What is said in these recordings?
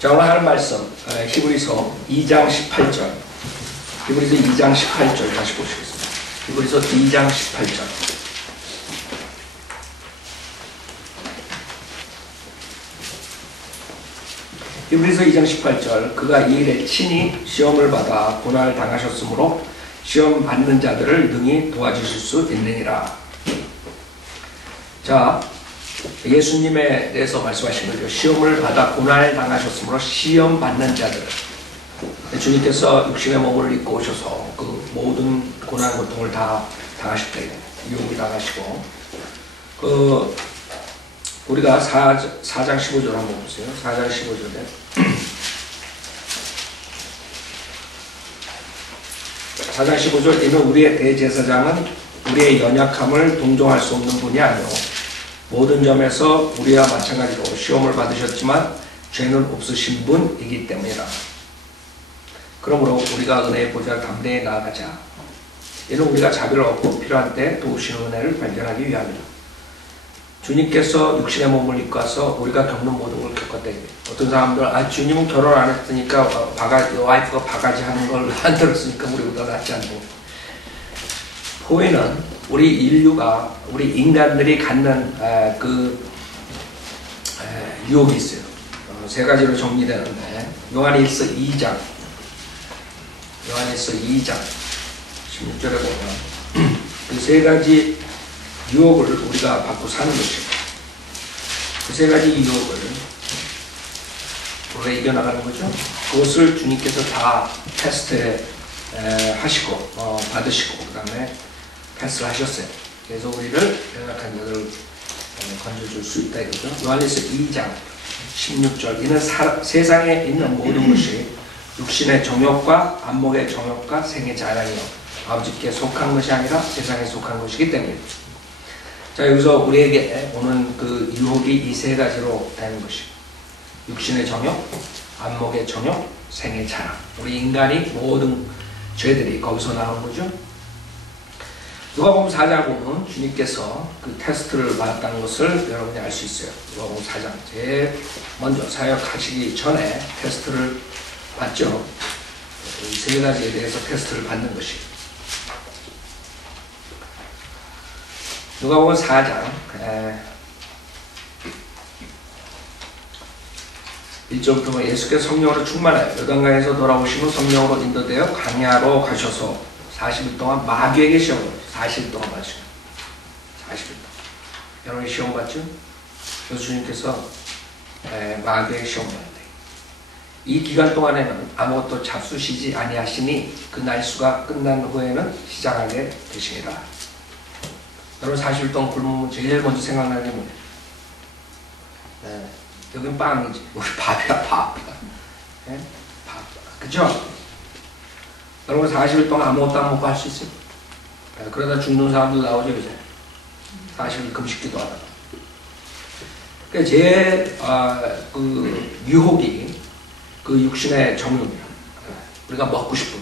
자, 오늘 하는 말씀 히브리서 2장 18절. 히브리서 2장 18절 다시 보시겠습니다. 히브리서 2장 18절. 히브리서 2장 18절. 그가 이 일에 친히 시험을 받아 고난을 당하셨으므로 시험 받는 자들을 능히 도와주실 수 있느니라. 자, 예수님에 대해서 말씀하신 거죠. 시험을 받아 고난을 당하셨으므로 시험 받는 자들. 주님께서 육신의 몸을 입고 오셔서 그 모든 고난 고통을 다 당하셨다. 유혹을 당하시고 우리가 4장 15절 한번 보세요. 4장 15절에 4장 15절 이는 우리의 대제사장은 우리의 연약함을 동정할 수 없는 분이 아니오 모든 점에서 우리와 마찬가지로 시험을 받으셨지만 죄는 없으신 분이기 때문이라. 그러므로 우리가 은혜의 보좌를 담대히 나아가자. 이는 우리가 자비를 얻고 필요한 때 도우시는 은혜를 발견하기 위함이라. 주님께서 육신의 몸을 입고 와서 우리가 겪는 모든 걸 겪었다. 어떤 사람들 주님은 결혼 안 했으니까 와이프가 바가지 하는 걸 안 들었으니까 우리보다 낫지 않고. 포인은 우리 인류가 우리 인간들이 갖는 유혹이 있어요. 세 가지로 정리되는데 요한일서 2장 16절에 보면 그 세 가지 유혹을 우리가 받고 사는 것이고 그 세 가지 유혹을 우리가 이겨나가는 거죠. 그것을 주님께서 다 테스트 하시고 받으시고 그 다음에 패스를 하셨어요. 그래서 우리를 연약한 자들을 건져줄 수 있다 이거죠. 요한일서 2장 16절 이는 세상에 있는 모든 것이 육신의 정욕과 안목의 정욕과 생의 자랑이요 아버지께 속한 것이 아니라 세상에 속한 것이기 때문입니다. 자, 여기서 우리에게 오는 그 유혹이 이 세 가지로 되는 것이 육신의 정욕, 안목의 정욕, 생의 자랑. 우리 인간이 모든 죄들이 거기서 나오는 거죠. 누가복음 4장 보면 주님께서 그 테스트를 받았다는 것을 여러분이 알 수 있어요. 누가복음 4장 제일 먼저 사역하시기 전에 테스트를 받죠. 이 세 가지에 대해서 테스트를 받는 것이. 누가복음 4장 1절부터 예수께서 성령으로 충만하여 요단강에서 돌아오시고 성령으로 인도되어 광야로 가셔서 40일 동안 마귀에게 시험을 받았어요. 40일 동안 받으시고 40일 동안 여러분이 시험 받죠? 그래서 주님께서 마귀에게 시험을 받았대. 이 기간 동안에는 아무것도 잡수시지 아니하시니 그 날수가 끝난 후에는 시작하게 되시니라. 여러분 40일 동안 굶으면 제일 먼저 생각나는 게 뭐예요? 여긴 빵이지. 우리 밥이야 밥. 밥. 그죠? 여러분 40일 동안 아무것도 안 먹고 할 수 있어요? 그러다 죽는 사람도 나오죠 이제. 40일 금식기도 하다가. 그러니까 제일 그 유혹이 그 육신의 정욕이야. 우리가 먹고 싶은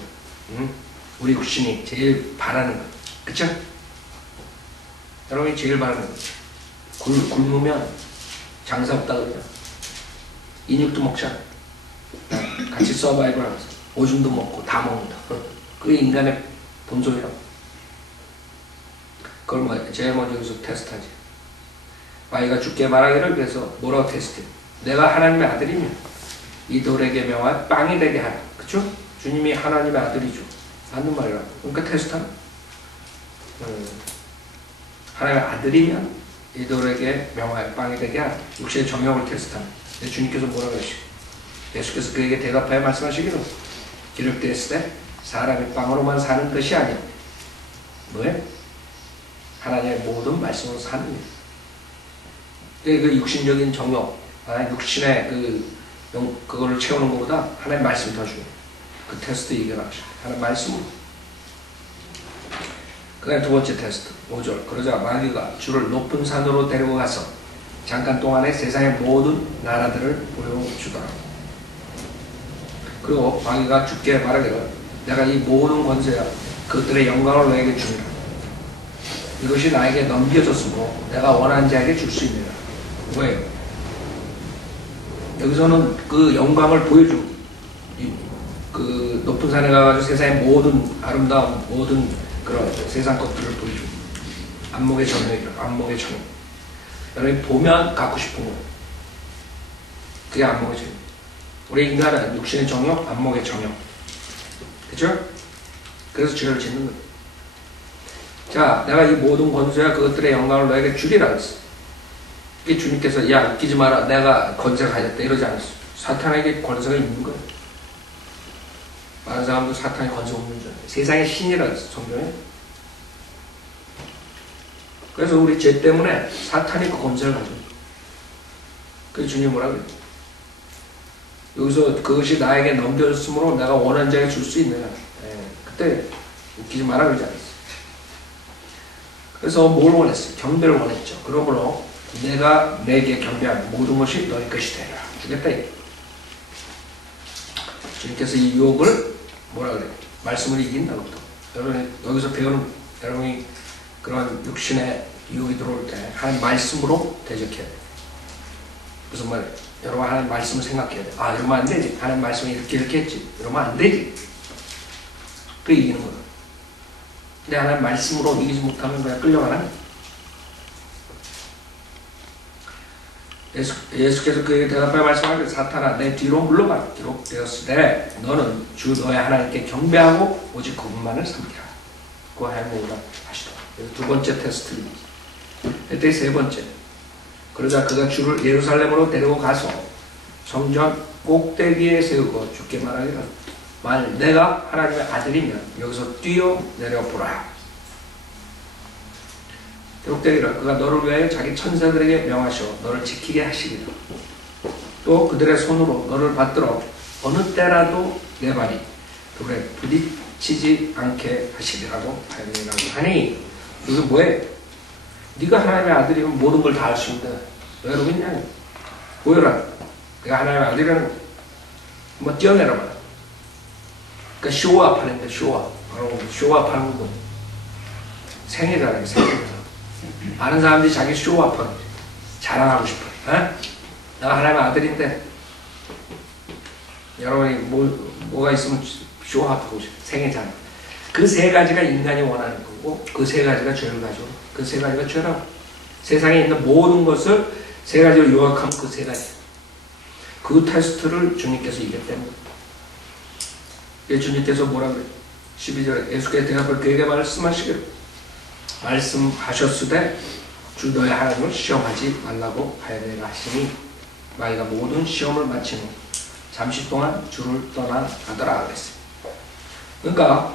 우리 육신이 제일 바라는 거. 그쵸? 여러분이 제일 바라는 거. 굶으면 장사 없다 그러죠. 인육도 먹잖아. 같이 서바이벌 하면서 오줌도 먹고 다 먹는다. 그게 인간의 본성이라고. 그걸 제일 먼저 여기서 테스트하지. 마귀가 죽게 말하기를 그래서 뭐라고 테스트해? 내가 하나님의 아들이면 이 돌에게 명하여 빵이 되게 하라. 그쵸? 주님이 하나님의 아들이죠. 맞는 말이라고. 그러니까 테스트하는. 하나님의 아들이면 이 돌에게 명하여 빵이 되게 하라. 육신의 정욕을 테스트하는. 주님께서 뭐라고 하시고 예수께서 그에게 대답하여 말씀하시기로 기록되었을 때 사람이 빵으로만 사는 것이 아니오. 뭐예요? 하나님의 모든 말씀으로 사는 거예요. 그 육신적인 정욕, 육신의 그거를 채우는 것보다 하나님의 말씀이 더 중요해요. 그 테스트 이겨나가시고 하나님의 말씀으로. 그 다음에 두 번째 테스트 5절. 그러자 마귀가 주를 높은 산으로 데리고 가서 잠깐 동안에 세상의 모든 나라들을 보여주더라. 그리고 마귀가 주께 말하기를 내가 이 모든 권세와 그들의 영광을 너에게 주리라. 이것이 나에게 넘겨졌으므로 내가 원하는 자에게 줄 수 있느니라. 뭐예요? 여기서는 그 영광을 보여주고 그 높은 산에 가가지고 세상의 모든 아름다운 모든 그런 세상 것들을 보여주고 안목의 정욕이라 안목의 정욕. 여러분이 보면 갖고 싶은 거. 그게 안목의 정욕. 우리 인간은 육신의 정욕, 안목의 정욕. 그죠? 그래서 죄를 짓는 거예요. 자, 내가 이 모든 권세와 그것들의 영광을 너에게 주리라 했어. 이게 주님께서 야 웃기지 마라 내가 권세가 가졌다 이러지 않았어. 사탄에게 권세가 있는 거예요. 많은 사람도 사탄에 권세 없는 줄 알아요. 세상의 신이라 했어 성경에. 그래서 우리 죄 때문에 사탄이 그 권세를 가지고 있어. 그래서 주님 뭐라 그래요? 여기서 그것이 나에게 넘겨졌으므로 내가 원하는 자에게 줄 수 있느냐. 그때 웃기지 마라 그러지 않았어. 그래서 뭘 원했어요? 경배를 원했죠. 그러므로 내가 내게 경배하는 모든 것이 너의 것이 되라. 주겠다. 주님께서 이 유혹을 뭐라 그래요? 말씀을 이긴다고 또. 여러분 여기서 배우는 여러분이 그런 육신의 유혹이 들어올 때 하나님 말씀으로 대적해야 돼. 무슨 말? 여러분 하나님 말씀을 생각해야 돼. 아 이러면 안 되지. 하나님 말씀이 이렇게 했지. 이러면 안 되지. 그 이기는 거야. 근데 하나님 말씀으로 이기지 못하면 그냥 끌려가는. 예수께서 그에게 대답하여 말씀하기를 사탄아 내 뒤로 물러가라. 기록되었을 때 너는 주 너의 하나님께 경배하고 오직 그분만을 섬기라. 그 하나님이라 하시더라. 그래서 두 번째 테스트를 그때 세 번째. 그러자 그가 주를 예루살렘으로 데리고 가서 성전 꼭대기에 세우고 주께 말하기를 만일 내가 하나님의 아들이면 여기서 뛰어 내려보라. 기록되기를 그가 너를 위하여 자기 천사들에게 명하시어 너를 지키게 하시리라. 또 그들의 손으로 너를 받들어 어느 때라도 내 발이 돌에 부딪히지 않게 하시리라고 하였느니라고 하니 여기서 뭐해? 네가 하나님의 아들이면 모든 걸 다 할 수 있는데 왜 이러고 있냐? 보여라. 내가 하나님의 아들이라는 거. 한번 뛰어내려봐. 그러니까 쇼업 하는데 쇼업. 쇼업 하는 거. 생애잖아요. 생애. 많은 사람들이 자기 쇼업하는 자랑하고 싶어요. 내가 하나님의 아들인데 여러분이 뭐가 있으면 쇼업하고 싶어요. 생애 자랑. 그 세 가지가 인간이 원하는 거고 그 세 가지가 죄를 가지고 그 세 가지가 죄라고. 세상에 있는 모든 것을 세 가지로 요약하면 그 세 가지. 그 테스트를 주님께서 이겼다는 거예요. 주님께서 뭐라 그래요? 12절에 예수께서 대답을 그에게 말씀하시기를 말씀하셨으되 주 너의 하나님을 시험하지 말라고 하여내라 하시니 마귀가 모든 시험을 마친 후 잠시 동안 주를 떠나가더라 그랬어요. 그러니까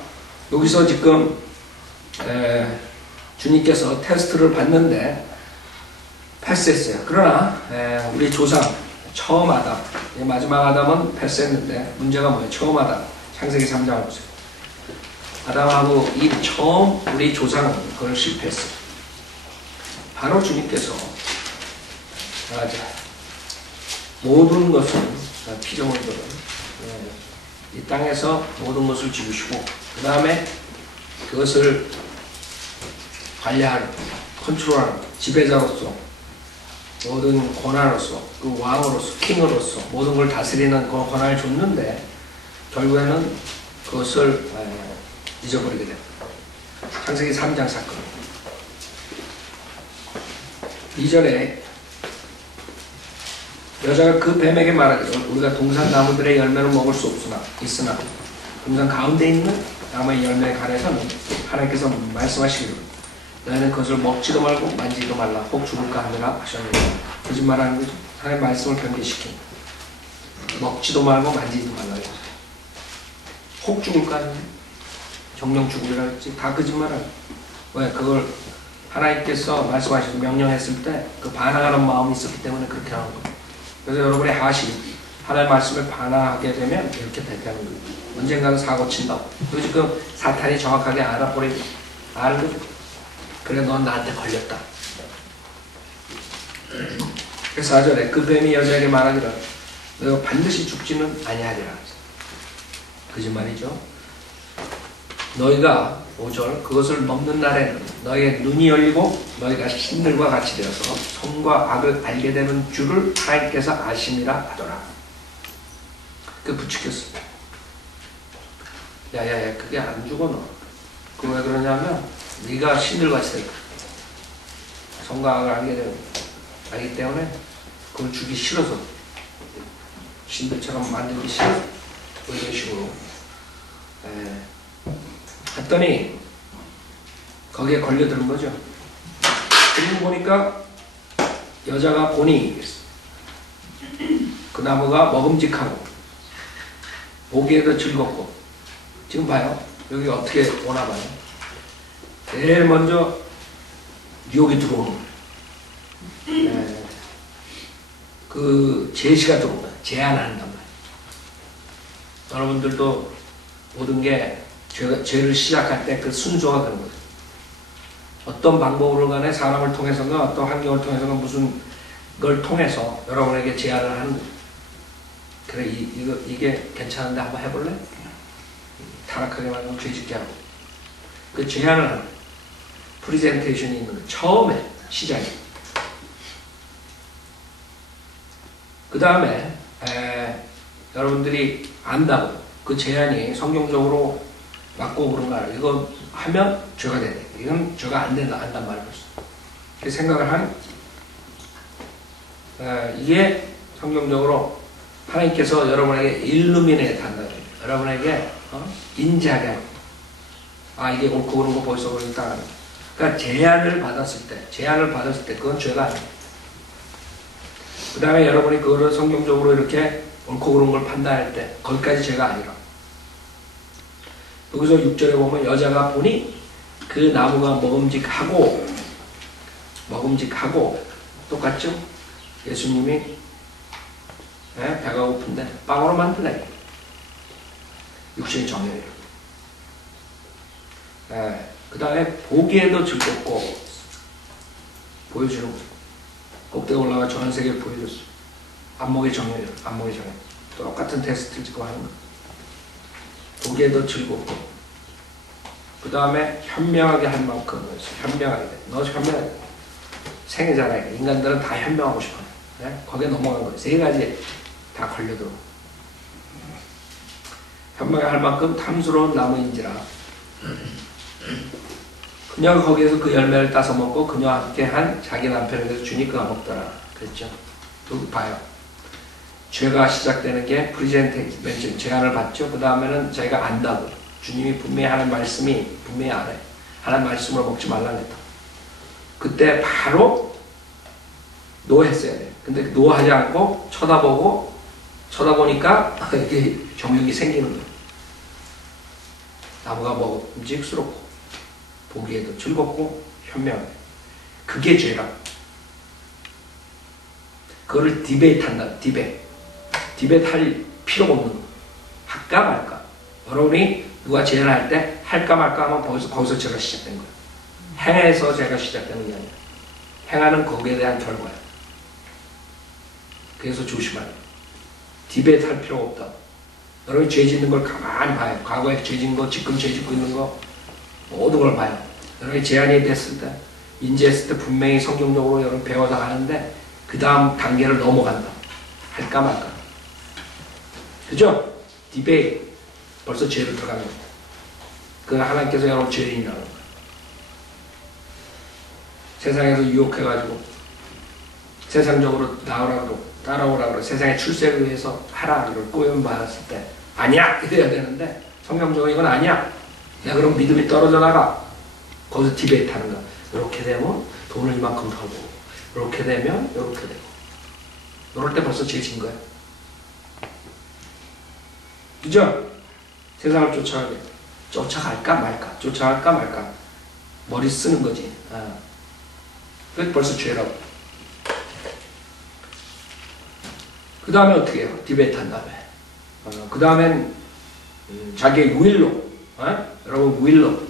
여기서 지금 주님께서 테스트를 받는데 패스했어요. 그러나 우리 조상 처음 아담 마지막 아담은 패스했는데 문제가 뭐예요? 처음 아담 창세기 3장을 보세요. 아담하고 이 처음 우리 조상은 그걸 실패했어요. 바로 주님께서 모든 것을 피조물들은 이 땅에서 모든 것을 지으시고 그 다음에 그것을 관리하는 컨트롤하는 지배자로서 모든 권한으로서 그 왕으로서 킹으로서 모든 걸 다스리는 그 권한을 줬는데 결국에는 그것을 잊어버리게 됩니다. 창세기 3장 사건 2절에 여자가 그 뱀에게 말하기를 우리가 동산 나무들의 열매를 먹을 수 있으나 동산 가운데 있는 나무의 열매에 관해서는 하나님께서 말씀하시기를 너희는 그것을 먹지도 말고 만지지도 말라 혹 죽을까 하느라 하셨느니라. 거짓말하는 거죠. 하나님의 말씀을 변개시킨 먹지도 말고 만지지도 말라 혹 죽을까 하느냐 정령 죽으리라 했지. 다 거짓말하는 왜? 그걸 하나님께서 말씀하시고 명령했을 때 그 반항하는 마음이 있었기 때문에 그렇게 하는 거예요. 그래서 여러분의 하나님의 말씀을 반항하게 되면 이렇게 되는 거예요. 언젠가는 사고 친다고. 그리고 지금 사탄이 정확하게 알아버리고 아는 거죠. 그래 넌 나한테 걸렸다. 그래서 4절에 그 뱀이 여자에게 말하기를 너가 반드시 죽지는 아니하리라. 거짓말이죠. 너희가 5절 그것을 먹는 날에는 너희의 눈이 열리고 너희가 신들과 같이 되어서 선과 악을 알게 되는 줄을 하나님께서 아심이라 하더라. 그 부추겼습니다. 야야야 그게 안 죽어 너. 그거 왜 그러냐면 네가 신들과 같이 될 거야. 선과 악을 알기 때문에 그걸 주기 싫어서 신들처럼 만들기 싫어서 뭐 이런 식으로 했더니 거기에 걸려드는 거죠. 그리고 보니까 여자가 보니 그 나무가 먹음직하고 보기에도 즐겁고 지금 봐요. 여기 어떻게 오나 봐요. 제일 먼저 유혹이 들어오는 거예요. 그 제시가 들어오는 거예요. 제안한단 말이에요. 여러분들도 모든 게 죄를 시작할 때 그 순서가 그런 거예요. 어떤 방법으로 간에 사람을 통해서가 어떤 환경을 통해서가 무슨 걸 통해서 여러분에게 제안을 하는 거예요. 그래 이게 괜찮은데 한번 해볼래? 타락하게 만들면 죄짓게 하고 그 제안을 하는 프리젠테이션이 있는 거예요. 처음에 시작이. 그 다음에 여러분들이 안다고 그 제안이 성경적으로 맞고 그런가 이거 하면 죄가 되네. 이건 죄가 안 된다 안단 말이었어. 그 생각을 하는 이게 성경적으로 하나님께서 여러분에게 일루미네이트 한다. 여러분에게 인지하게 하고 이게 옳고 그런 거 벌써 그러니까 그러니까 제안을 받았을 때 그건 죄가 아니에요. 그 다음에 여러분이 그거를 성경적으로 이렇게 옳고 그런 걸 판단할 때 거기까지 죄가 아니라 여기서 6절에 보면 여자가 보니 그 나무가 먹음직하고 똑같죠? 예수님이 배가 고픈데 빵으로 만들래 육신이 정해요. 그 다음에 보기에도 즐겁고 보여주는 거예요. 꼭대기 올라가 전 세계에 보여줬어. 안목이 정해요. 똑같은 테스트를 지금 하는 거예요. 보기에도 즐겁고 그 다음에 현명하게 할 만큼 현명하게 돼. 너 현명하게 돼. 생애잖아요. 인간들은 다 현명하고 싶어요. 거기에 넘어간 거예요. 세 가지 다 걸려들어. 현명하게 할 만큼 탐스러운 나무인지라 그녀가 거기에서 그 열매를 따서 먹고 그녀와 함께 한 자기 남편에 대해서 주니 그가 먹더라. 그랬죠. 여기 봐요. 죄가 시작되는 게 프리젠테이션 제안을 받죠. 그 다음에는 자기가 안다고 주님이 분명히 하는 말씀이 분명히 안해. 하나님 말씀으로 먹지 말라고 했다. 그때 바로 노했어야 돼. 근데 노하지 않고 쳐다보니까 이게 정욕이 생기는 거예요. 나무가 먹음직스럽고 보기에도 즐겁고 현명해. 그게 죄라. 그거를 디베이트 한다. 디베이트 할 필요가 없는 거. 할까 말까. 여러분이 누가 제안할 때 할까 말까 하면 거기서 죄가 시작된 거예요. 행해서 죄가 시작되는 게 아니라 행하는 거기에 대한 결과야. 그래서 조심하라. 디베이트 할 필요가 없다. 여러분이 죄 짓는 걸 가만히 봐요. 과거에 죄 짓는 거, 지금 죄 짓고 있는 거 모든 걸 봐요. 여러분이 제안이 됐을 때 인지했을 때 분명히 성경적으로 여러분 배워서 가는데 그 다음 단계를 넘어간다. 할까 말까. 그죠? 디베이트. 벌써 죄로 들어가는 거예요. 그 하나님께서 여러분 죄인이라는 거예요. 세상에서 유혹해가지고 세상적으로 나오라고 따라오라고 세상의 출세를 위해서 하라 이걸 꼬임받았을 때 아니야! 이래야 되는데 성경적으로 이건 아니야. 내가 그럼 믿음이 떨어져 나가. 거기서 디베이트 하는 거야. 이렇게 되면 돈을 이만큼 더 벌고 이렇게 되면 이렇게 되고 이럴 때 벌써 죄진 거야. 그죠? 세상을 쫓아갈까 말까 머리 쓰는 거지. 그게 벌써 죄라고. 그 다음에 어떻게 해요? 디베이트 한 다음에 그 다음엔 자기의 will로 여러분 will로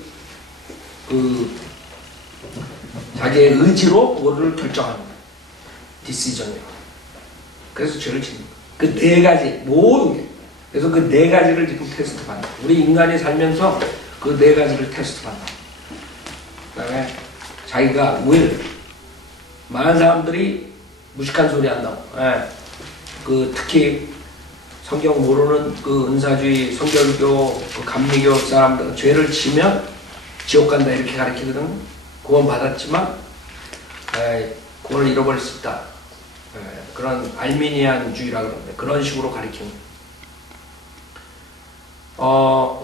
자기의 의지로 뭐를 결정하는 거예요. 디시전이에요. 그래서 죄를 짓는 거예요. 그 네 가지 모든 게. 그래서 그 네 가지를 지금 테스트 받는 거예요. 우리 인간이 살면서 그 네 가지를 테스트 받는다. 그 다음에 자기가 will. 많은 사람들이 무식한 소리 한다고. 예. 그 특히 성경 모르는 그 은사주의, 성결교, 그 감리교 사람들 죄를 지면 지옥 간다 이렇게 가르치거든. 구원 받았지만 구원을 잃어버릴 수 있다. 그런 알미니안주의라고 그러는데 그런 식으로 가르치는.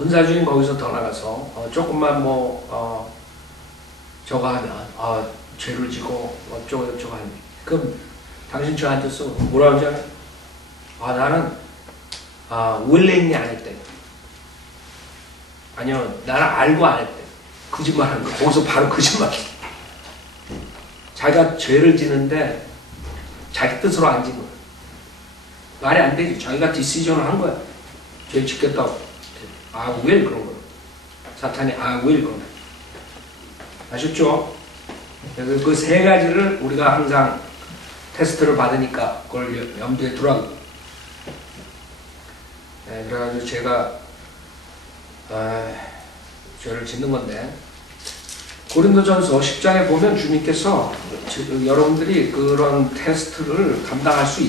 은사주의는 거기서 더 나가서 조금만 저거 하면 죄를 지고 어쩌고 저쩌고 하는. 그럼 당신 저한테 써 뭐라고 하잖아요. 나는 willingly 안 했대. 아니요, 나는 알고 안 했대. 거짓말하는 거. 거기서 바로 거짓말. 자기가 죄를 지는데 자기 뜻으로 안 진 거야. 말이 안 되지. 자기가 디시전을 한 거야. 죄 짓겠다고. will 그런 거야. 사탄이 will 그런 거야. 아셨죠? 그래서 그 세 가지를 우리가 항상 테스트를 받으니까 그걸 염두에 두라고. 그래가지고 제가 죄를 짓는 건데 고린도전서 10장에 보면 주님께서 여러분들이 그런 테스트를 감당할 수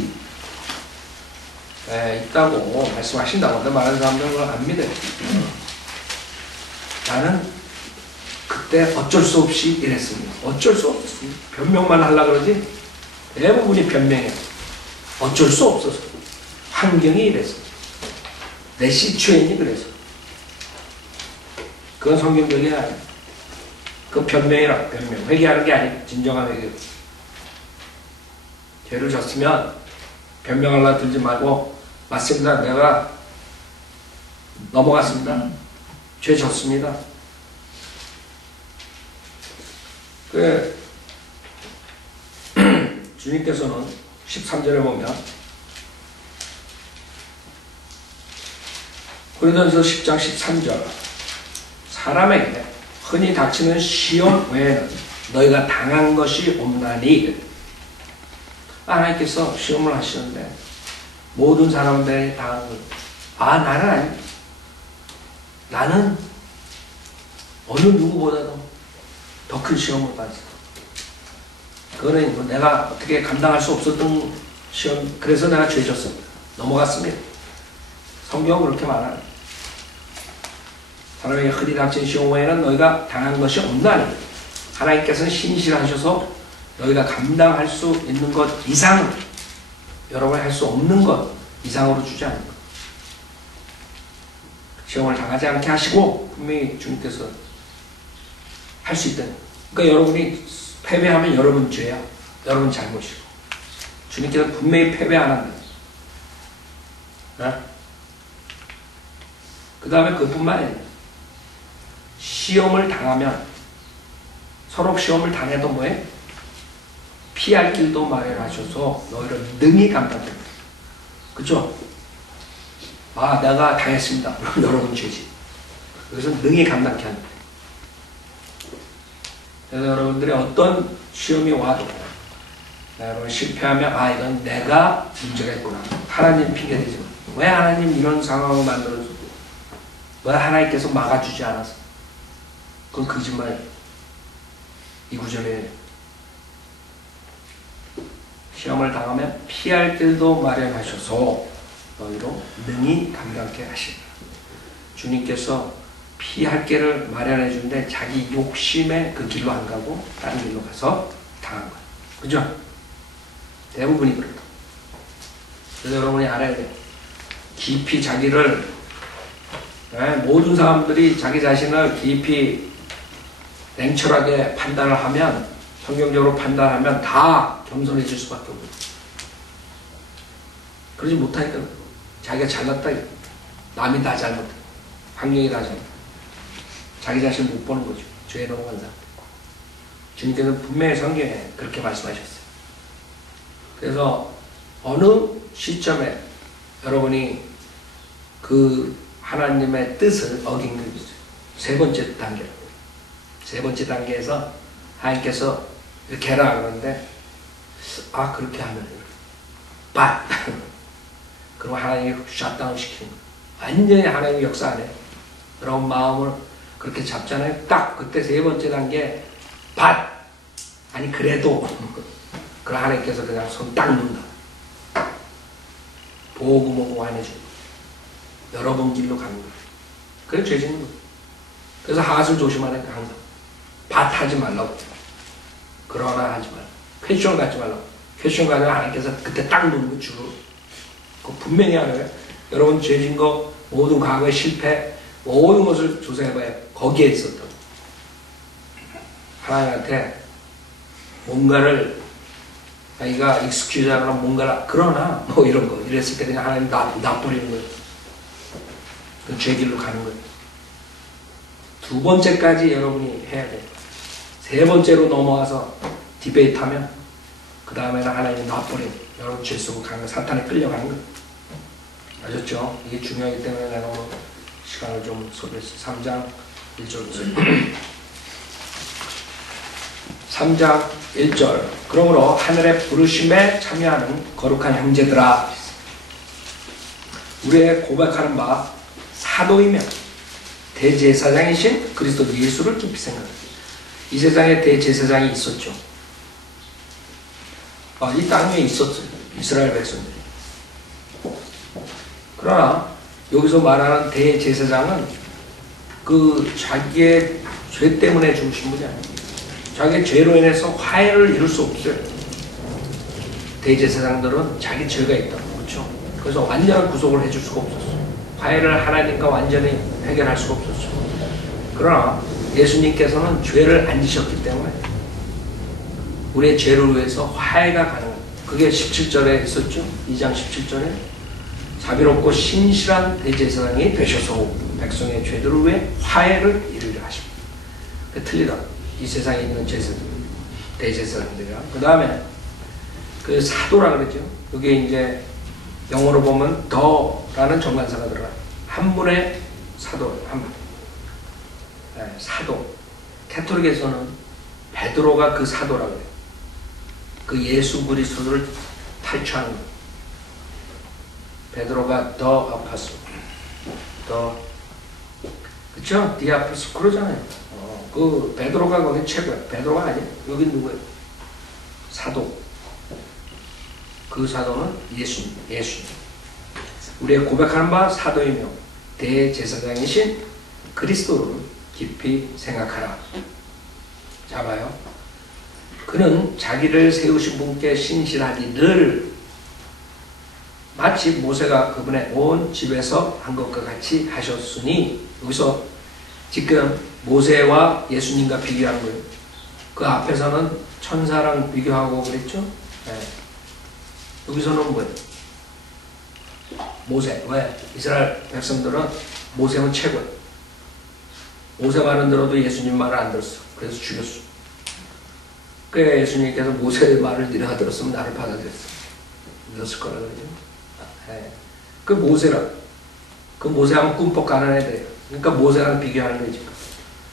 있다고 말씀하신다고. 근데 많은 사람들은 그걸 안 믿어요. 나는 그때 어쩔 수 없이 이랬습니다. 어쩔 수 없었습니다. 변명만 하려고 그러지 대부분이 변명해요. 어쩔 수 없어서. 환경이 이래서. 내 시추엔이 그래서. 그건 성경적이 아니에요. 그건 변명이라. 변명. 회개하는 게 아니에요. 진정한 회개. 죄를 졌으면 변명하려고 들지 말고 맞습니다. 내가 넘어갔습니다. 죄 졌습니다. 주님께서는 13절에 보면 고린도전서 10장 13절 사람에게 흔히 닥치는 시험 외에는 너희가 당한 것이 없나니. 하나님께서 시험을 하시는데 모든 사람들이 당한 것. 나는 아니. 나는 어느 누구보다도 더 큰 시험을 받았어. 그거는 내가 어떻게 감당할 수 없었던 시험. 그래서 내가 죄 졌습니다. 넘어갔습니다. 성경은 그렇게 말하는. 사람에게 흔히 닥친 시험 외에는 너희가 당한 것이 없나니. 하나님께서는 신실하셔서 너희가 감당할 수 있는 것 이상, 여러분이 할 수 없는 것 이상으로 주지 않는 것. 시험을 당하지 않게 하시고 분명히 주님께서 할 수 있다. 그러니까 여러분이 패배하면 여러분 죄야. 여러분 잘못이고. 주님께서 분명히 패배 안 한다. 그 다음에 그뿐만 아니라 시험을 당하면 서로 시험을 당해도 뭐해? 피할 길도 마련하셔서 너희를 능히 감당합니다. 그쵸? 내가 당했습니다. 그럼 여러분 죄지. 그래서 능히 감당케 합니다. 그래서 여러분들이 어떤 시험이 와도 여러분 실패하면 이건 내가 문제가 있구나. 하나님 핑계대지 마. 왜 하나님 이런 상황을 만들어서 왜 하나님께서 막아주지 않았어? 그건 거짓말. 이 구절에 시험을 당하면 피할 길도 마련하셔서 너희로 능히 감당케 하신다. 주님께서 피할 길을 마련해 주는데 자기 욕심의 그 길로 안 가고 다른 길로 가서 당한 거예요. 그죠? 대부분이 그렇다. 그래서 여러분이 알아야 돼요. 깊이 자기를 모든 사람들이 자기 자신을 깊이 냉철하게 판단을 하면, 성경적으로 판단하면 다 겸손해질 수밖에 없어요. 그러지 못하니까 자기가 잘났다. 남이 다 잘못해. 환경이 다 잘못해. 자기 자신을 못 보는 거죠. 죄에 넘어간 사람. 주님께서는 분명히 성경에 그렇게 말씀하셨어요. 그래서 어느 시점에 여러분이 그 하나님의 뜻을 어긴 게 있어요. 세 번째 단계라고. 세 번째 단계에서 하나님께서 이렇게 해라 그러는데 그렇게 하면 그럼 하나님이 샷다운 시키는 거예요. 완전히 하나님의 역사 안에 여러분 마음을 그렇게 잡잖아요. 딱 그때 세 번째 단계 밭 아니 그래도 그럼 하나님께서 그냥 손 딱 놓는다. 보고 안 해주고 여러분 길로 가는 거예요. 그게 죄 짓는 거예요. 그래서 핫을 조심하니까 항상 밭 하지 말라고. 그러나 하지 말라고. 퀘션 갖지 말라고. 퀘션 가지고 하나님께서 그때 딱 놓는 거 주로. 그거 분명히 알아요. 여러분 죄 진 거 모든 과거의 실패 모든 것을 조사해봐요. 거기에 있었다고. 하나님한테 뭔가를 자기가 익스큐즈하거나 뭔가를 그러나 뭐 이런 거 이랬을 때 그냥 하나님 놔버리는 거예요. 그 죄길로 가는 거예요. 두 번째까지 여러분이 해야 돼요. 세 번째로 넘어와서 디베이트하면 그 다음에는 하나님이 놔버리는 여러분 죄 속으로 가는 거 사탄에 끌려가는 거예요. 아셨죠? 이게 중요하기 때문에 내가 뭐 시간을 좀 소비했어요. 3장 1절부터 3장 1절 그러므로 하늘의 부르심에 참여하는 거룩한 형제들아 우리의 고백하는 바 사도이며 대제사장이신 그리스도 예수를 깊이 생각합니다. 이 세상에 대제사장이 있었죠. 이 땅 위에 있었어요. 이스라엘 백성들이. 그러나 여기서 말하는 대제사장은 그 자기의 죄 때문에 죽으신 분이 아니에요. 자기의 죄로 인해서 화해를 이룰 수 없어요. 대제사장들은 자기 죄가 있다고. 그렇죠? 그래서 완전한 구속을 해줄 수가 없었어요. 화해를 하나님과 완전히 해결할 수가 없었죠. 그러나 예수님께서는 죄를 안 지셨기 때문에 우리의 죄를 위해서 화해가 가능해요. 그게 17절에 있었죠. 2장 17절에 자비롭고 신실한 대제사장이 되셔서 백성의 죄들을 위해 화해를 이루려 하십니다. 그 틀리다. 이 세상에 있는 대제사장들이랑 그 다음에 그 사도라 그랬죠. 그게 이제 영어로 보면 더라는 정관사가 들어가요. 한 분의 사도, 한 분. 네, 사도. 캐톨릭에서는 베드로가 그 사도라고 해요. 그 예수 그리스도를 탈취하는 거예요. 베드로가 더 아파서, 그쵸? 디아프스 그러잖아요. 그 베드로가 거기 최고야. 베드로가 아니야. 여기 누구예요? 사도. 그 사도는 예수님. 우리의 고백하는 바 사도이며 대제사장이신 그리스도를 깊이 생각하라. 자 봐요. 그는 자기를 세우신 분께 신실하기를 마치 모세가 그분의 온 집에서 한 것과 같이 하셨으니 여기서 지금 모세와 예수님과 비교한 거예요. 그 앞에서는 천사랑 비교하고 그랬죠? 네. 여기서는 뭐예요? 모세. 왜? 이스라엘 백성들은 모세는 최고예요. 모세 말은 들어도 예수님 말을 안 들었어. 그래서 죽였어. 그래 예수님께서 모세의 말을 네가 들었으면 나를 받아들였어. 믿었을 거라 그러죠. 네. 그 모세라. 그 모세하면 꿈뻑 가는 애들이에요. 그러니까 모세랑 비교하는 거지.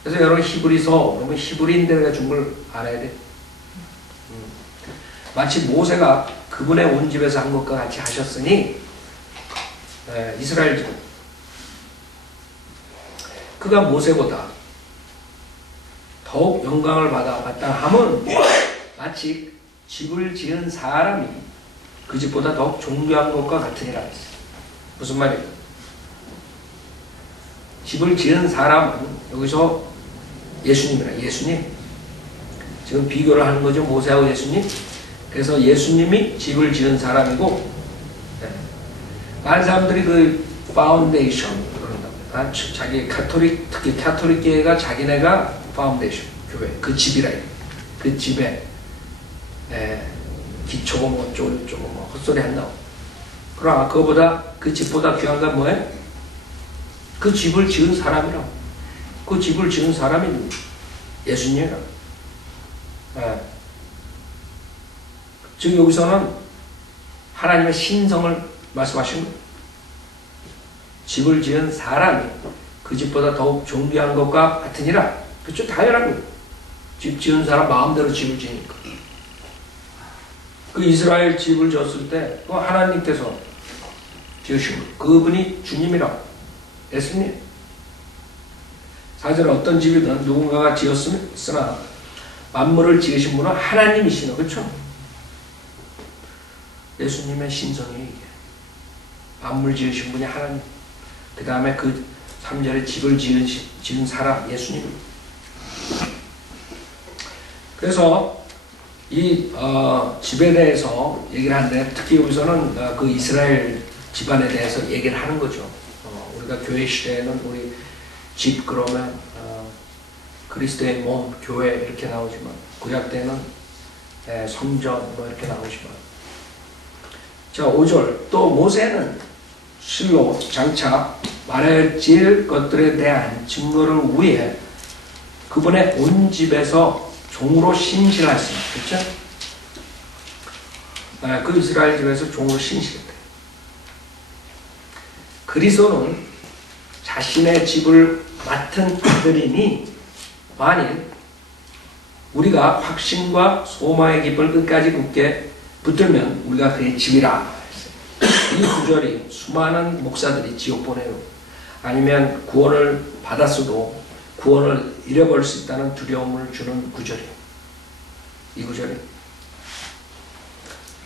그래서 여러분 히브리서 그러면 히브리인들가 준 걸 알아야 돼. 마치 모세가 그분의 온 집에서 한 것과 같이 하셨으니 이스라엘 집 그가 모세보다 더욱 영광을 받아 마땅함은 마치 집을 지은 사람이 그 집보다 더욱 존귀한 것과 같으니라 했어요. 무슨 말이에요? 집을 지은 사람은 여기서 예수님이라. 예수님 지금 비교를 하는 거죠. 모세하고 예수님. 그래서 예수님이 집을 지은 사람이고 많은 사람들이 그 파운데이션 그런다. 자기 카톨릭 특히 카톨릭 교회가 자기네가 파운데이션 교회 그 집이라. 그 집에 기초고 뭐 어쩌고 저쩌고 뭐 헛소리 한다고. 그러나 그거보다 그 집보다 귀한 건 뭐예요? 그 집을 지은 사람이라. 그 집을 지은 사람이 예수님이라. 즉 여기서는 하나님의 신성을 말씀하신 거예요. 집을 지은 사람이 그 집보다 더욱 존귀한 것과 같으니라. 그쵸? 당연한 거예요. 집 지은 사람 마음대로 집을 지으니까. 그 이스라엘 집을 지었을 때 하나님께서 지으신 거예요. 그분이 주님이라. 예수님. 사실 어떤 집이든 누군가가 지었으나 만물을 지으신 분은 하나님이시노. 그렇죠? 예수님의 신성이 이게. 만물 지으신 분이 하나님. 그 다음에 그 3절에 집을 지은 사람 예수님. 그래서 이 집에 대해서 얘기를 하는데 특히 여기서는 그 이스라엘 집안에 대해서 얘기를 하는 거죠. 우리가 교회 시대에는 우리 집 그러면 그리스도의 몸, 교회 이렇게 나오지만 구약 때는 성전 뭐 이렇게 나오지만 자 5절 또 모세는 실로 장차 말해질 것들에 대한 증거를 위해 그분의 온 집에서 종으로 신실하였습니다. 그렇죠? 그 이스라엘 집에서 종으로 신실했대. 그리스도는 자신의 집을 맡은 아들이니 만일 우리가 확신과 소망의 깃을 끝까지 굳게 붙들면 우리가 그의 집이라. 이 구절이 수많은 목사들이 지옥 보내요. 아니면 구원을 받았어도 구원을 잃어버릴 수 있다는 두려움을 주는 구절이에요. 이 구절이.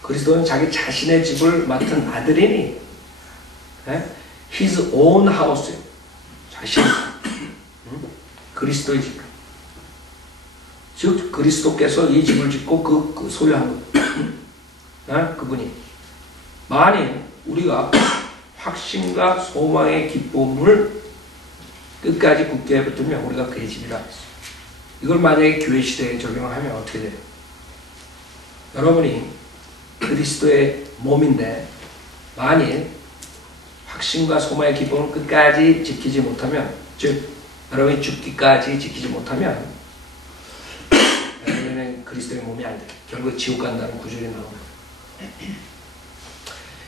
그리스도는 자기 자신의 집을 맡은 아들이니 His own house예요. 자신. 그리스도의 집. 즉 그리스도께서 이 집을 짓고 그 소유한 거예요. 그분이. 만일 우리가 확신과 소망의 기쁨을 끝까지 굳게 붙들면 우리가 그의 집이라 했어요. 이걸 만약에 교회 시대에 적용하면 어떻게 돼요? 여러분이 그리스도의 몸인데 만일 확신과 소망의 기쁨을 끝까지 지키지 못하면 즉 여러분이 죽기까지 지키지 못하면 여러분은 그리스도의 몸이 안 돼요. 결국 지옥 간다는 구절이 나오는 거예요.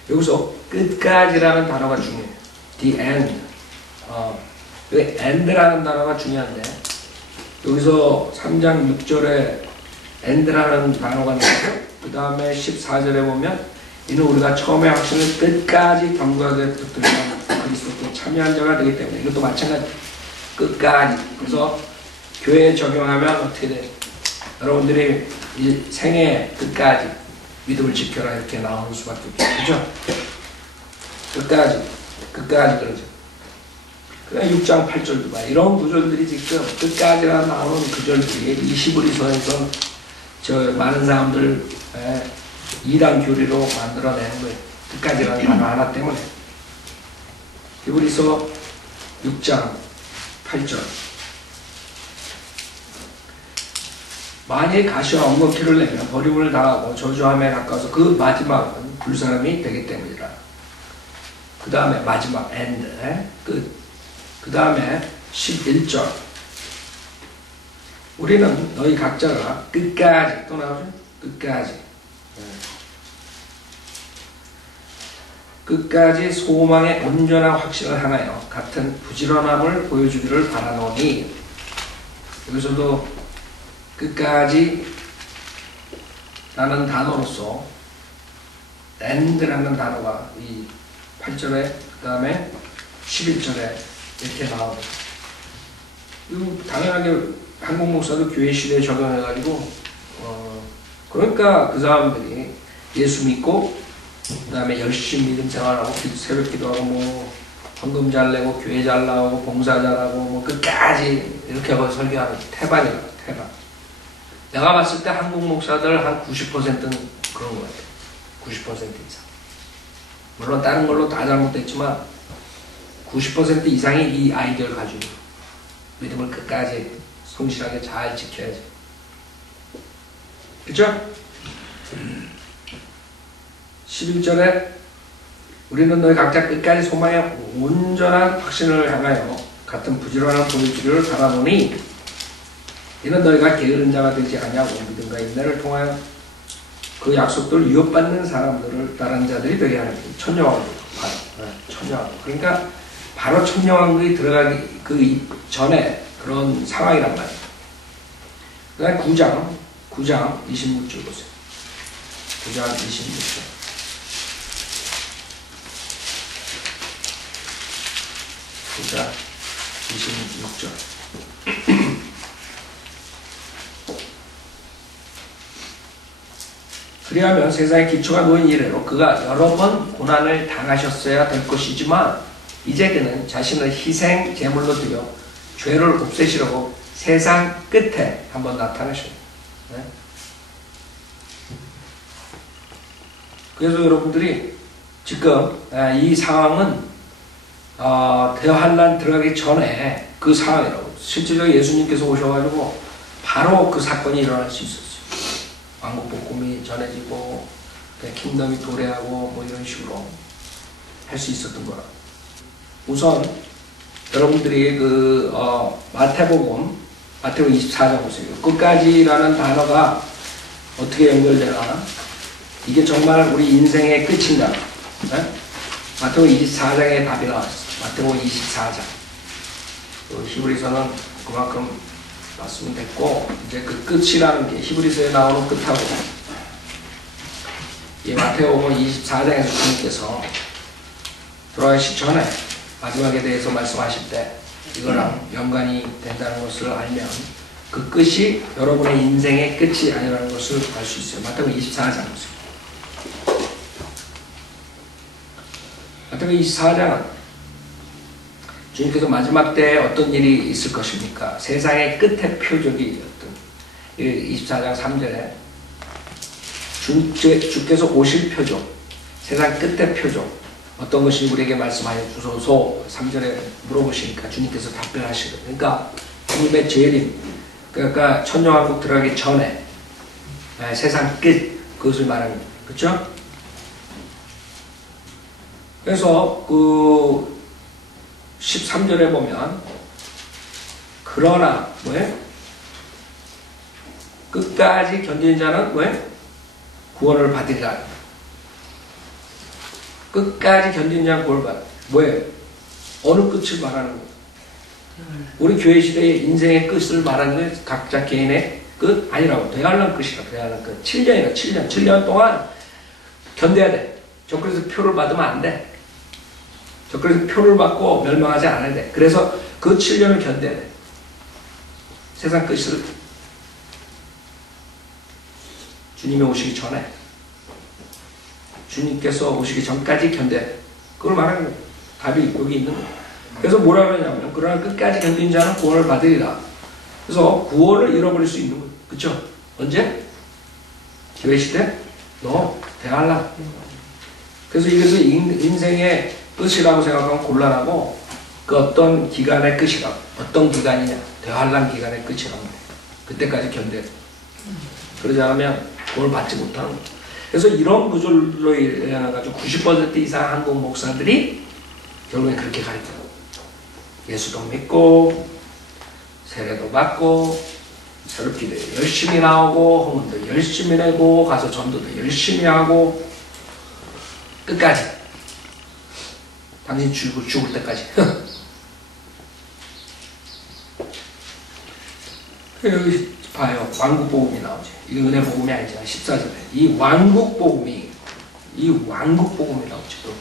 여기서 끝까지라는 단어가 중요해요. The end. 여기 end라는 단어가 중요한데 여기서 3장 6절에 end라는 단어가 나오고 그 다음에 14절에 보면 이는 우리가 처음에 확신을 끝까지 견고하게 붙들면 그리스도께 참여한 자가 되기 때문에 이것도 마찬가지. 끝까지. 그래서 교회에 적용하면 어떻게 돼요? 여러분들이 이 생애 끝까지 믿음을 지켜라 이렇게 나오는 수밖에 없죠. 그죠? 끝까지 그러죠. 그냥 6장 8절도 봐. 이런 구절들이 지금 끝까지라 나오는 구절들이 이 히브리서에서 저 많은 사람들 이단 교리로 만들어내는 거예요. 끝까지라는 단어 하나 때문에. 히브리서 6장 8절. 만일 가시와 엉겅퀴를 내면 버림을 당하고 저주함에 가까워서 그 마지막은 불사람이 되기 때문이라. 그 다음에 마지막 end 끝. 그 다음에 11절. 우리는 너희 각자가 끝까지 또 나오죠? 끝까지. 끝까지 소망의 온전한 확신을 향하여 같은 부지런함을 보여주기를 바라노니. 여기서도 끝까지 라는 단어로서 end라는 단어가 이 8절에 그 다음에 11절에 이렇게 나오고 이거 당연하게 한국 목사도 교회 시대에 적용해가지고 그러니까 그 사람들이 예수 믿고 그 다음에 열심히 믿음 생활하고 새벽 기도하고 뭐 헌금 잘 내고 교회 잘 나오고 봉사 잘하고 뭐 끝까지 이렇게 하고 설교하는 태반이야. 태반. 내가 봤을 때 한국 목사들 한 90%는 그런 것 같아요. 90% 이상. 물론 다른 걸로 다 잘못됐지만 90% 이상이 이 아이디어를 가지고 믿음을 끝까지 성실하게 잘 지켜야지. 그쵸? 11절에 우리는 너희 각자 끝까지 소망의 온전한 확신을 향하여 같은 부지런함을 보여주기를 바라노니 이는 너희가 게으른 자가 되지 아니하고 믿음과 인내를 통하여 그 약속들을 위협받는 사람들을 따르는 자들이 되게 하는 거예요. 천녀왕국. 천녀왕국. 그러니까 바로 천녀왕국이 들어가기 그 전에 그런 상황이란 말이에요. 그 다음에 9장 26절 보세요. 9장 26절. 9장 26절. 그리하면 세상의 기초가 놓인 이래로 그가 여러 번 고난을 당하셨어야 될 것이지만 이제 그는 자신을 희생 제물로 드려 죄를 없애시려고 세상 끝에 한번 나타나셨습니다. 네? 그래서 여러분들이 지금 이 상황은 대환란 들어가기 전에 그 상황이라고. 실제로 예수님께서 오셔가지고 바로 그 사건이 일어날 수 있었어요. 왕국 복음이 전해지고 킹덤이 도래하고 뭐 이런 식으로 할 수 있었던 거라. 우선 여러분들이 그 마태복음 24장 보세요. 끝까지라는 단어가 어떻게 연결되나? 이게 정말 우리 인생의 끝인가? 네? 마태복음 24장에 답이 나왔어요. 마태복음 24장. 그 히브리서는 그만큼 봤으면 됐고, 이제 그 끝이라는 게 히브리서에 나오는 끝하고, 이 마태복음 24장에서 주님께서 돌아가시기 전에 마지막에 대해서 말씀하실 때 이거랑 연관이 된다는 것을 알면 그 끝이 여러분의 인생의 끝이 아니라는 것을 알 수 있어요. 마태복음 24장 보세요. 마태복음 24장은 주님께서 마지막 때에 어떤 일이 있을 것입니까? 세상의 끝의 표적이 어떤 24장 3절에 주께서 오실 표적, 세상 끝의 표적 어떤 것이 우리에게 말씀하여 주소서 3절에 물어보시니까 주님께서 답변하시거든요. 그러니까 주님의 재림, 그러니까 천년왕국 들어가기 전에 세상 끝, 그것을 말하는 거예요. 그렇죠? 그래서 그 13절에 보면 그러나 왜? 끝까지 견디는 자는 왜? 구원을 받으리라. 끝까지 견디는 자는 구원을 받으리라. 왜? 어느 끝을 말하는 거예요? 우리 교회 시대의 인생의 끝을 말하는 게 각자 개인의 끝 아니라고. 대환란 끝이라고. 대환란 끝. 7년이라 7년. 7년 동안 견뎌야 돼. 저 그래서 표를 받으면 안 돼. 저 그래서 표를 받고 멸망하지 않아야 돼. 그래서 그 7년을 견뎌야 돼. 세상 끝을 주님이 오시기 전에 주님께서 오시기 전까지 견뎌야 돼. 그걸 말하는 거예요. 답이 여기 있는 거예요. 그래서 뭐라 그러냐면 그러나 끝까지 견딘 자는 구원을 받으리라. 그래서 구원을 잃어버릴 수 있는 거예요. 그쵸? 언제? 기회 시대? 대환란. 그래서 이것을 인생의 끝이라고 생각하면 곤란하고 그 어떤 기간의 끝이라고. 어떤 기간이냐? 대환란 기간의 끝이라고 해요. 그때까지 견뎌야 돼. 그러지 않으면 구원을 받지 못하는 거예요. 그래서 이런 구절로 인해가지고 90% 이상 한국 목사들이 결국엔 그렇게 가르쳐요. 예수도 믿고 세례도 받고 새롭기도 열심히 나오고 헌금도 열심히 내고 가서 전도도 열심히 하고 끝까지 당신 죽을 때까지 여기 봐요. 왕국복음이 나오죠. 이 은혜복음이 아니잖아요. 14절에 이 왕국복음이 나오죠. 또.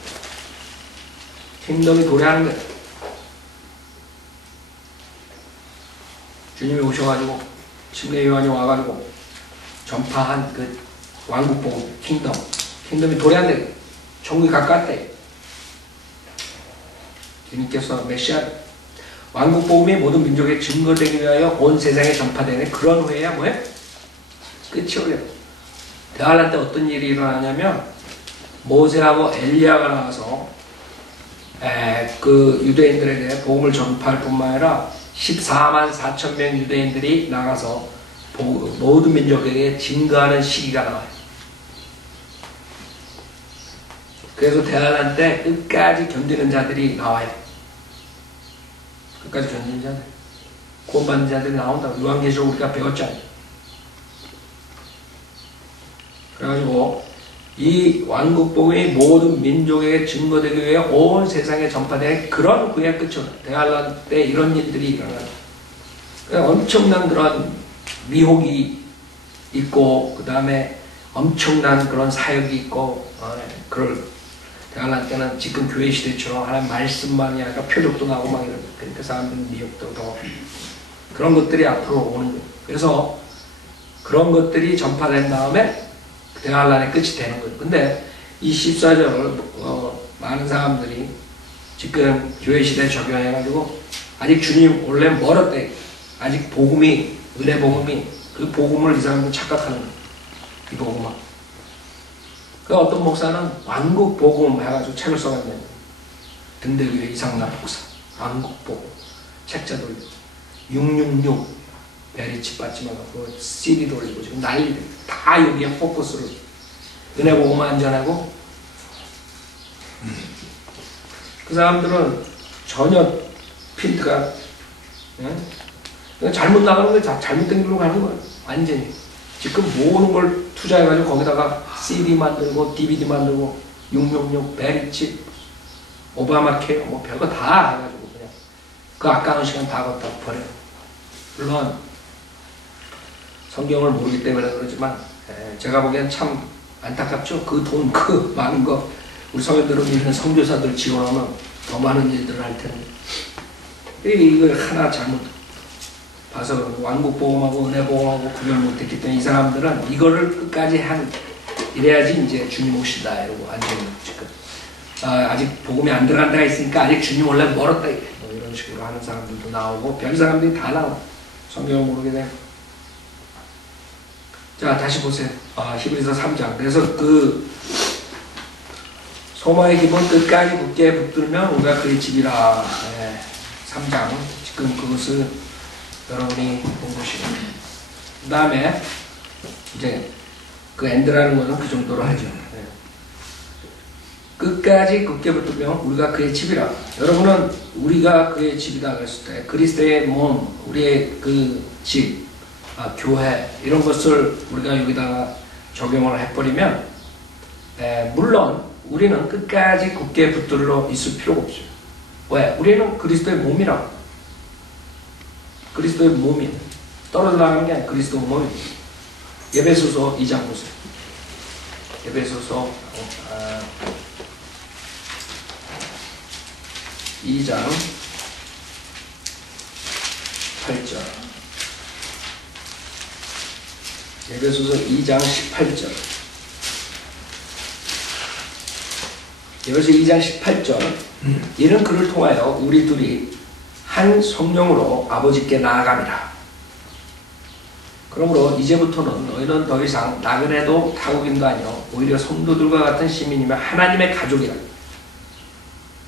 킹덤이 도래하는 거예요. 주님이 오셔가지고 침례 요한이 와가지고 전파한 그 왕국복음 킹덤이 도래한대. 천국이 가까웠대. 주님께서 메시아 왕국복음이 모든 민족에 증거되기 위하여 온 세상에 전파되는 그런 후에야 뭐예요? 끝이 오려. 대환란 때 어떤 일이 일어나냐면 모세하고 엘리야가 나와서 그 유대인들에게 복음을 전파할 뿐만 아니라 14만 4천 명 유대인들이 나가서 모든 민족에게 증거하는 시기가 나와요. 그래서 대환란 때 끝까지 견디는 자들이 나와요. 끝까지 견디는 자들, 구원받는 자들이 나온다고 요한계시록 우리가 배웠잖아요. 그래가지고 이 왕국복음이 모든 민족에게 증거되기 위해 온 세상에 전파된 그런 후의 끝이에요. 대환란 때 이런 일들이 일어나요. 엄청난 그런 미혹이 있고 그 다음에 엄청난 그런 사역이 있고 그럴 대환란 때는 지금 교회 시대처럼 하나님 말씀만이 아니라 표적도 나오고 막 이런 그러니까 사람들은 미혹도 더 그런 것들이 앞으로 오는 거예요. 그래서 그런 것들이 전파된 다음에 대환란의 끝이 되는 거예요. 근데 이 14절을 많은 사람들이 지금 교회시대에 적용해가지고 아직 주님 원래 멀었대. 아직 복음이, 은혜 복음이, 그 복음을 이 사람들은 착각하는 거예요. 이 복음은. 그 어떤 목사는 왕국 복음 해가지고 책을 써갔네요. 등대교회 이상남 목사. 왕국 복음. 책자 돌리고. 666 베리치 받지만 그 CD 돌리고 지금 난리돼. 다 여기에 포커스를. 은혜 복음 안전하고. 그 사람들은 전혀 필드가 잘못 나가는 거예요. 잘못된 길로 가는 거예요. 완전히. 지금 모으는 걸 투자해가지고 거기다가 CD 만들고 DVD 만들고 666 베리치 오바마 케어 뭐 별거 다 해가지고 그냥 그 아까운 시간 다 갖다 버려요. 물론 성경을 모르기 때문에 그러지만 제가 보기엔 참 안타깝죠. 그 돈 그 많은 거 우리 성도들은 이런 선교사들 지원하면 더 많은 일들을 할 텐데 이걸 하나 잘못 봐서 왕국복음하고 은혜복음하고 구별 못했기 때문에 이 사람들은 이거를 끝까지 이래야지 이제 주님 오신다 이러고 앉아있는 지금 아직 복음이 안 들어간다 했으니까 아직 주님 원래 멀었다 뭐 이런 식으로 하는 사람들도 나오고 별 사람들이 다 나와. 성경을 모르게 돼. 자 다시 보세요. 히브리서 3장. 그래서 그 소망의 기본 끝까지 굳게 붙들면 우리가 그의 집이라. 3장. 지금 그것을 여러분이 본 것이고. 그 다음에 이제 그 엔드라는 것은 그 정도로 하죠. 끝까지 굳게 붙들면 우리가 그의 집이라. 여러분은 우리가 그의 집이다 그랬을 때 그리스도의 몸, 우리의 그 집, 교회 이런 것을 우리가 여기다가 적용을 해버리면 물론 우리는 끝까지 굳게 붙들러 있을 필요가 없어요. 왜? 우리는 그리스도의 몸이라고. 그리스도의 몸이 떨어져 나가는 게 아니라 그리스도의 몸이. 에베소서 2장 보세요. 에베소서 2장 8절. 에베소서 2장 18절. 에베소서 2장 18절. 이는 그를 통하여 우리 둘이 한 성령으로 아버지께 나아갑니다. 그러므로 이제부터는 너희는 더 이상 나그네도 타국인도 아니요 오히려 성도들과 같은 시민이며 하나님의 가족이라.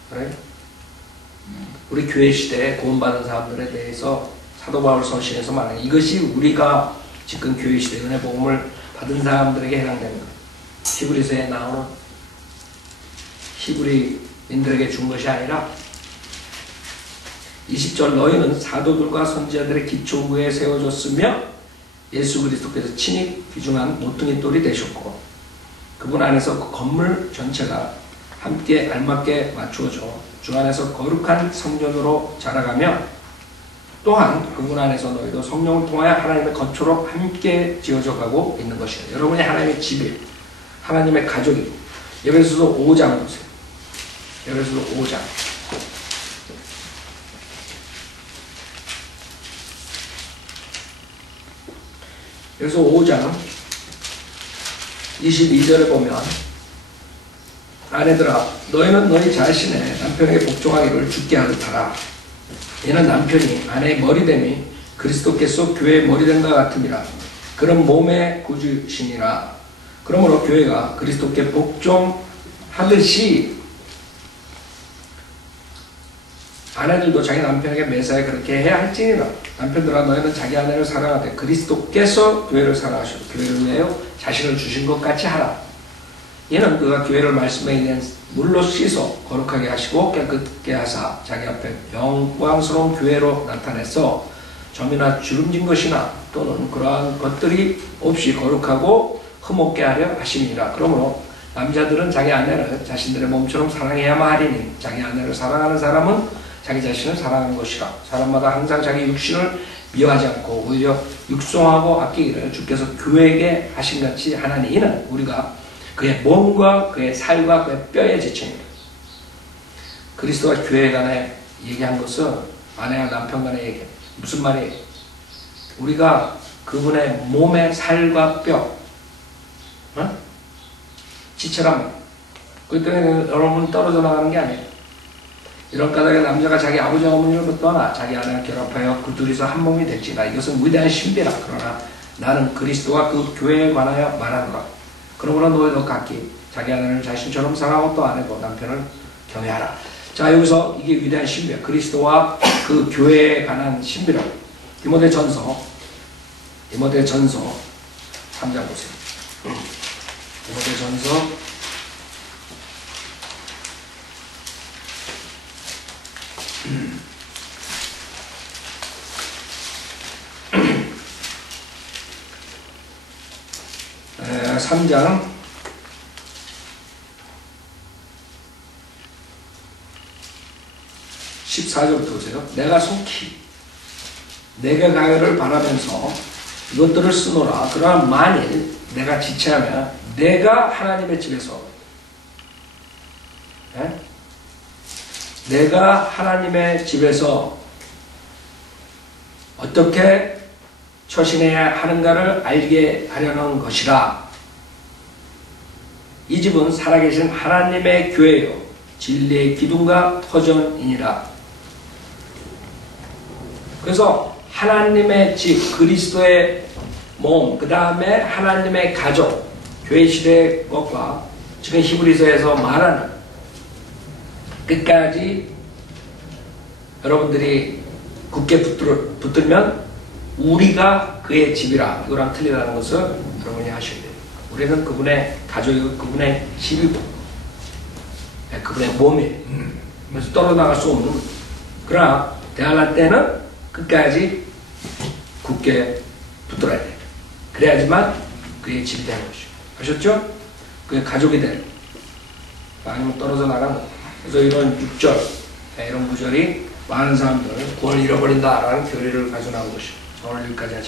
그래? 우리 교회 시대에 구원받은 사람들에 대해서 사도 바울 서신에서 말하는 이것이 우리가 지금 교회 시대 은혜 복음을 받은 사람들에게 해당되는 거예요. 히브리서에 나오는 히브리인들에게 준 것이 아니라 20절 너희는 사도들과 선지자들의 기초 위에 세워졌으며 예수 그리스도께서 친히 귀중한 모퉁이 돌이 되셨고 그분 안에서 그 건물 전체가 함께 알맞게 맞추어져 주 안에서 거룩한 성전으로 자라가며 또한 그분 안에서 너희도 성령을 통하여 하나님의 거처로 함께 지어져 가고 있는 것이에요. 여러분이 하나님의 집이에요. 하나님의 가족이고. 에베소서 5장 보세요. 에베소서 5장. 그래서 5장 22절에 보면 아내들아 너희는 너희 자신의 남편에게 복종하기를 주께 하듯 하라. 이는 남편이 아내의 머리됨이 그리스도께서 교회의 머리됨과 같음이라. 그런 몸의 구주시니라. 그러므로 교회가 그리스도께 복종하듯이 아내들도 자기 남편에게 매사에 그렇게 해야 할지니라. 남편들아 너희는 자기 아내를 사랑하되 그리스도께서 교회를 사랑하시고 교회를 위하여 자신을 주신 것 같이 하라. 이는 그가 교회를 말씀에 의한 물로 씻어 거룩하게 하시고 깨끗게 하사 자기 앞에 영광스러운 교회로 나타내서 점이나 주름진 것이나 또는 그러한 것들이 없이 거룩하고 흠없게 하려 하심이라. 그러므로 남자들은 자기 아내를 자신들의 몸처럼 사랑해야만 하리니 자기 아내를 사랑하는 사람은 자기 자신을 사랑하는 것이라. 사람마다 항상 자기 육신을 미워하지 않고 오히려 육성하고 아끼기를 주께서 교회에게 하신같이 하나니 이는 우리가 그의 몸과 그의 살과 그의 뼈의 지체입니다. 그리스도와 교회 간에 얘기한 것은 아내와 남편 간에 얘기해. 무슨 말이에요? 우리가 그분의 몸의 살과 뼈, 지체란 그렇기 때문에 여러분 떨어져 나가는 게 아니에요. 이런 까닭에 남자가 자기 아버지 어머니를 떠나 자기 아내와 결합하여 그 둘이서 한 몸이 될지라. 이것은 위대한 신비라. 그러나 나는 그리스도와 그 교회에 관하여 말하노라. 그러므로 너희도 각기 자기 아내를 자신처럼 사랑하고 또 아내도 남편을 경외하라. 자, 여기서 이게 위대한 신비야. 그리스도와 그 교회에 관한 신비라고. 디모데전서 3장 보세요. 디모데전서 3장 14절부터 보세요. 내가 속히 내게 가기를 바라면서 이것들을 쓰노라. 그러나 만일 내가 지체하면 내가 하나님의 집에서 내가 하나님의 집에서 어떻게 처신해야 하는가를 알게 하려는 것이라. 이 집은 살아계신 하나님의 교회요 진리의 기둥과 터전이니라. 그래서 하나님의 집, 그리스도의 몸, 그 다음에 하나님의 가족, 교회 시대의 것과 지금 히브리서에서 말하는 끝까지 여러분들이 굳게 붙들면 우리가 그의 집이라. 이거랑 틀리다는 것을 여러분이 아셔야 돼요. 우리는 그분의 가족이고 그분의 집이고 그분의 몸이에요. 그래서 떨어나갈 수 없는. 그러나 대안할 때는 끝까지 굳게 붙들어야 돼요. 그래야지만 그의 집이 되는 것이죠. 아셨죠? 그의 가족이 되는. 아니면 떨어져 나가는 거예요. 그래서 이런 6절, 이런 구절이 많은 사람들 구원을 잃어버린다라는 교리를 가져나온 것이죠. 오늘 여기까지 하죠.